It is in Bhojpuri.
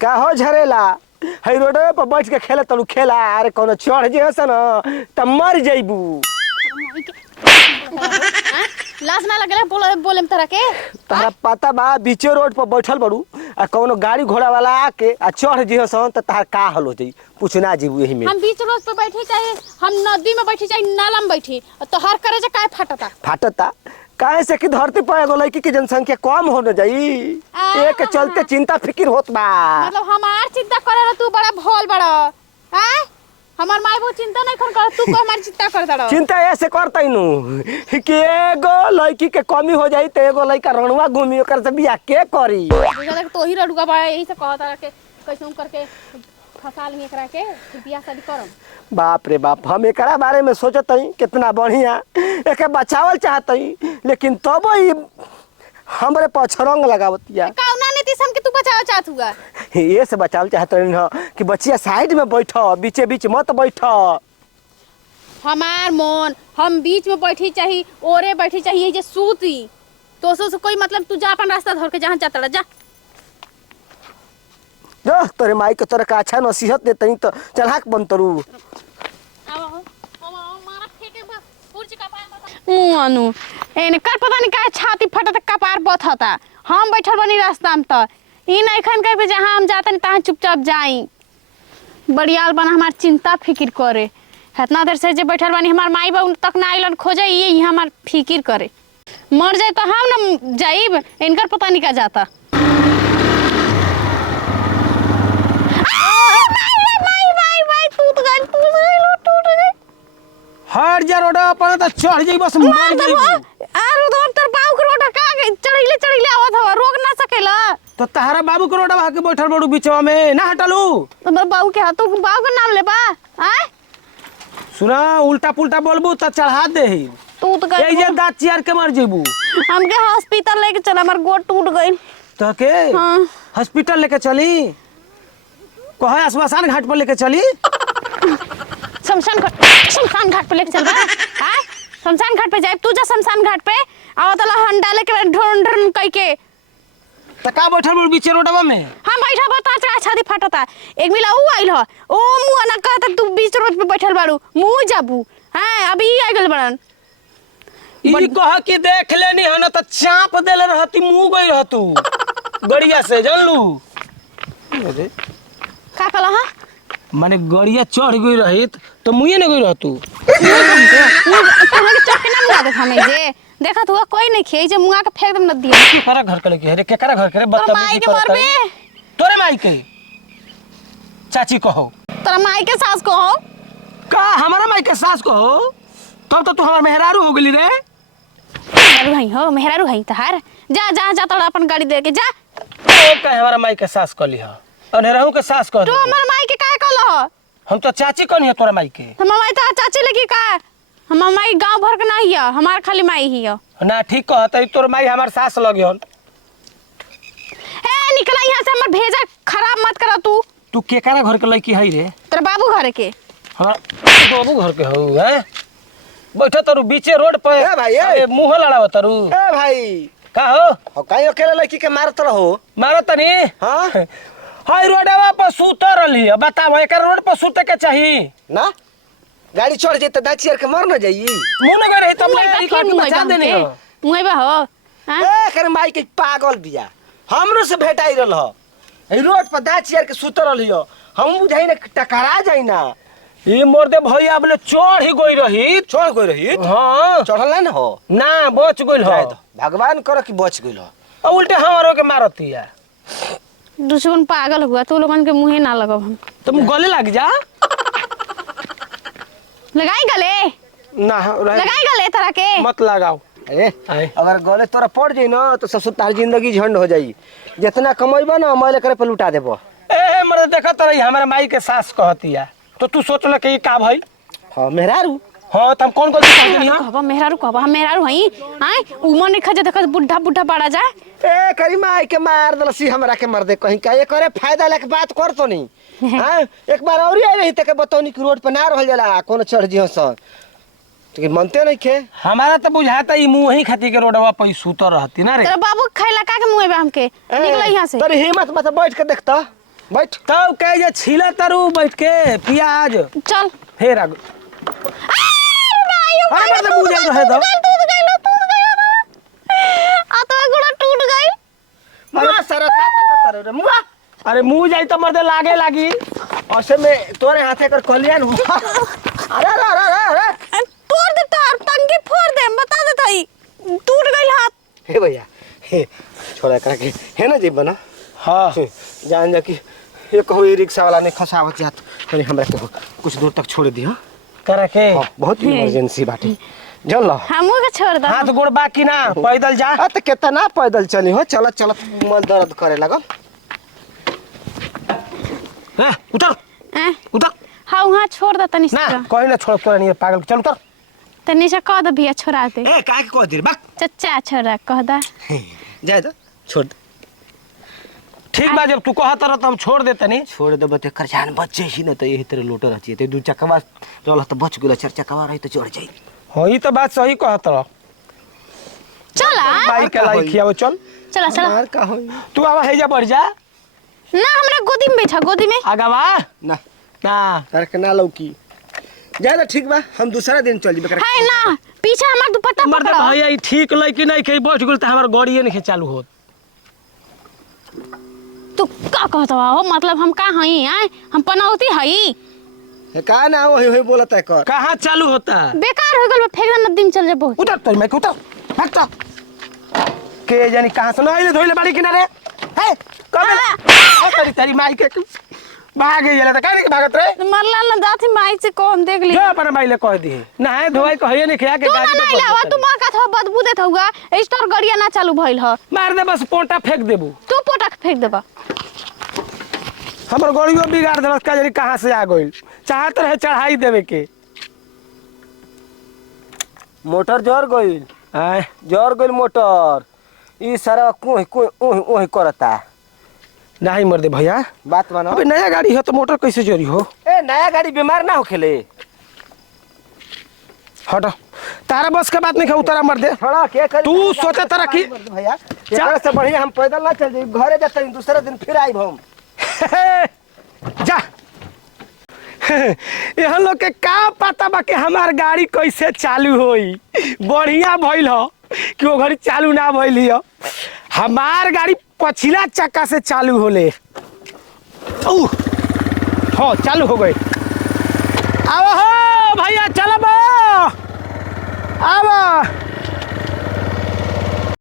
का हो झरेला हई रोडवे पर बैठ के खेले तलू खेला अरे कोनो चढ़ जे हसन त मर जइबू। लाज ना लगेला बोले तरह के तहरा पता बा बीचे रोड पर बैठल बड़ू आ कोनो गाड़ी घोड़ा वाला आके आ चढ़ जे हसन त तहार का हल हो जाई पूछना जीबू यही में। हम बीच रोड पे बैठी चाहे हम नदी में बैठी चाहे नाला में बैठी तो हर करे जे काय फाटता काहे से कि धरती पर एगो लड़की की जनसंख्या कम होने जाई एक चलते चिंता फिकिर होत बा। मतलब हमार चिंता करे तू बड़ा भोल बड़ा हैं हमार माई बहुत चिंता नहीं कर तू को हमारी चिंता कर दड़ चिंता ऐसे करतई नु कि एगो लड़की के कमी हो जाई त एगो लड़का रणवा घूमी ओकर से बियाह के करी बुझा तो ही रडुगा बा यही से कहता के कैसे करके फसा लिए एकरा के बियाह शादी करम। बाप रे बाप हम एकरा बारे में सोचतई कितना बढ़िया एके बचावल चाहतई लेकिन तब ही हमरे पछरंग लगावतिया। कौना नीति से हमके तू बचाव चाहत हुआ ये से बचावल चाहतई न कि बच्चिया साइड में बैठ बीचे बीच मत बैठ। हमार मन हम बीच में बैठी चाहिए ओरे बैठी चाहिए जे सूती तो से कोई मतलब तू जा अपन रास्ता धर के जहां जाता जा जो तोरे माई के तोरे का अच्छा नसीहत देतई तो चलहाक बनतरू। अनु एने कर पता नहीं का छाती फटत कपार बथता हम बैठल बनी रास्ता में त ई नहीं खन के जहां हम जातन तहां चुपचाप जाई बड़ियाल बना हमार चिंता फिकिर करे इतना देर से जे बैठल बनी हमार माई बाबू तक ना आइलन खोजे ये हमार फिकिर करे मर जाए तो हम ना जाइब इनकर पता नहीं का जाता। हर जा रोड अपन त चढ़ जाई बस मर जाई आरो तो तर बाऊ के रोड का चढ़ीले आवत हवा रोक ना सकेला तो तहारा बाबू के रोडवा के बैठल बड़ू बीचवा में ना हटलू तो बाऊ के हाथ बाऊ के नाम ले बा आय सुना उल्टा पुल्टा बोलबू त चढ़ा देही तू तो ए जे दांत चियार के मर जेबू। हमके हॉस्पिटल लेके चल हमर गोड़ टूट गइल तो के हॉस्पिटल लेके चली कहे श्मशान घाट पर लेके चली शमशान घाट पे लेके चल बा हां शमशान घाट पे जाए तू जा शमशान घाट पे आवतला हंडा लेके ढोन ढोन कई के त का बैठल बड़ बीच रोडवा में हम बैठा बता चढ़ा छाती फटता एक मिला ऊ आइल ह ओ मुआ ना कहत तू बीच रोड पे बैठल बाड़ू मुंह जाबू हां अभी आ गेल बड़न ई कह के देख लेनी हन त चाप देले रहती मुंह गई रह तू गड़िया से जानलू अरे का कहला हां माने गड़िया चढ़ गई रहित तो मुंहे न गई रह तू तुम्हारे चक्के ना मुआ दे हमें जे देखा तू कोई नहीं खे जे मुआ के फेंक दम न दिया केकरा घर के लेके रे केकरा घर के रे माई के मरबे तोरे माई के चाची कहो तोरा माई के सास को हो का हमारा माई के सास कहो तब तो तू हमार मेहरारू हो गेली रे मेहरारू हई हो मेहरारू हई तहार जा जा जा तोरा अपन गाड़ी दे के जा ओ का हमारा माई के सास कहली ह अनहराहू के सास कह तू हमर माई के का कहलो हम तो चाची कहनी है तोरा माई के हमर माई तो चाची लगी का हमर माई गांव भर के ना हिया हमार खाली माई हिया ना ठीक कहत तोर माई हमार सास लगियन ए निकला यहां से हमर भेजा खराब मत कर तू केकरा घर के लड़की हई रे तेरे बाबू घर के हां बाबू घर के हो हैं बैठो तरू बीचे रोड पे ए भाई ए मुंह लड़ाव तरू ए भाई का हो काई अकेले लड़की के मारत रहो मारत तनी हां हाय रोडवा पर सुतर रहली बताओ एकर रोड पर सुते के चाहिए ना गाड़ी चढ़ जाए तो दाचियर के मर न जाई मुंह न गए तब गाड़ी काट के बचा देने हो मुंह बा हो हां ए कर माई के पागल बिया हमरो से भेटाई रहल ह ए रोड पर दाचियर के सुतर रहली हो हम बुझाई न टकरा जाई ना ई मोर दे भैया बोले चढ़ ही गई रही छोड़ गई रही हां चढ़ल ना हो ना बच गइल हो भगवान कर कि बच गइल हो उल्टे हमारो के मारतिया दुश्मन पागल हुआ तो लोगन के मुंह ना लगब हम तुम गले लग जा लगाई गले ना लगाई गले तरह के मत लगाओ अरे अगर गले तोरा पड़ जाई ना तो सब तार जिंदगी झंड हो जाई जितना कमाईबा ना मैले करे पे लुटा देबो ए मरे देखा तोरा हमारे माई के सास कहतिया तो तू सोच ले कि का भाई हां मेहरारू हां तुम कौन गलती कर देनी हां कहबा मेहरारू कहबा हम मेहरारू हई हां उमर ने खजे देखा बुढ़ा बुढ़ा पड़ा जाए ए करी माई के मार दलसी हमरा के मर दे कहीं का ये करे फायदा लेके बात कर तो नहीं हां एक बार और आई रही त के बतौनी कि रोड पे ना रहल जाला कोनो चढ़ जियो स लेकिन मनते नहीं खे। हमारा तो बुझाता ई मुंह ही खाती के रोडवा पे सुतर रहती ना रे। तेरा बाबू खैला का के मुंह बे हमके निकल यहाँ से। तेरी हिम्मत मत बैठ के देखता बैठ। तब कह जे छिला तरु बैठ के प्याज चल फेर आग अरे मत बुझा रहे तो आ तो गुड़ा टूट गई। मुआ सारा खाता रे मुआ। अरे मुंह जाई तो मर्दे लागे लागी। औसे में तोरे हाथे कर कल्याण हुआ। अरे अरे अरे अरे तोड़ दे तार टंकी फोड़ दे बता दे थई टूट गई हाथ। हे भैया हे छोड़ा करा के है ना जी बना। हां जान जा कि ये कहो ई रिक्शा वाला ने खसावत जात तनी हमरा के कुछ दूर तक छोड़ दियो करे के। हां बहुत इमरजेंसी बाटे जल लो। हमू के छोड़ दे। हाथ गोड़ बाकी ना पैदल जा। आ त केतना पैदल चली हो चलत चलत मन दर्द करे लगल। हां उतर उतर। हाँ वहाँ छोड़ दे तनी ना कोई ना छोड़ तोरा नहीं पागल चल उतर। तनी से कह दे भैया छोड़ा दे। ए काहे को देर बा चचा छोड़ा कह दे। जाए तो छोड़ दे। ठीक बा जब तू कहत रह तो हम छोड़ दे तनी। छोड़ दे बते कर जान बच्चे ही न त यही तरह लोटर रहती है। दू चक्का रहल त बच गेल चार चक्का रही तो चढ़ जाई। हो ई तो बात सही कहत रह। चला बाइक के लाई खियाओ चल। चला चला मार का होई तू आवा हेजा बढ़ जा। ना हमरा गोदी में बैठा गोदी में। आगवा ना ना तार के ना लौकी। जाए तो ठीक बा हम दूसरा दिन चल जेबे। है ना पीछे हमार दुपट्टा मर्दे पकड़ो। भैया ई ठीक लई कि नहीं के बैठ गेल त हमर गाड़िए नहीं चालू होत। तू का कहत हो मतलब हम का हई आए हम पनौती हई। है का ना होई होई बोलत है कर। कहाँ चालू होता। बेकार हो गल फेंक दे दिन चल जाबो। उतर तो मैं उतर भागता के जानी कहाँ से नहीं धोइले बाड़ी किनारे है कबे तेरी तेरी माई के भागे गेले त काहे के भागत रे। मरला ना जाती माई से कौन देख ली। जो अपन माई ले कह दी नहाए धोए कहिए नहीं खिया के तू ना गाड़ी नहीं लावा तू मार का था बदबू देत होगा स्टोर गड़िया ना चालू भइल ह। मार दे बस पोंटा फेंक देबू। तू पोटक फेंक देबा। हमर गाड़ियो बिगाड़ देलस का जानी कहाँ से आ गइल। चाहत रहे चढ़ाई देवे के मोटर जोर गइल आय जोर गइल मोटर। ई सारा कोई कोई ओही करता नहीं मर दे भैया। बात मानो। अबे नया गाड़ी हो तो मोटर कैसे चोरी हो। ए नया गाड़ी बीमार ना होखेले। हट तारा बस के बात नहीं खा उतारा मर दे। थोड़ा के कर तू सोचे तरह की भैया एकरा से बढ़िया हम पैदल ना चल जाई घरे जाते दूसरा दिन फिर आइब हम। जा यहाँ लोग के का पता बा कि हमार गाड़ी कैसे चालू होई। बढ़िया भइल हो कि वो घड़ी चालू ना भइल हो। हमार गाड़ी पछिला चक्का से चालू होले। हाँ चालू हो गई। आओ हो भैया चलो आओ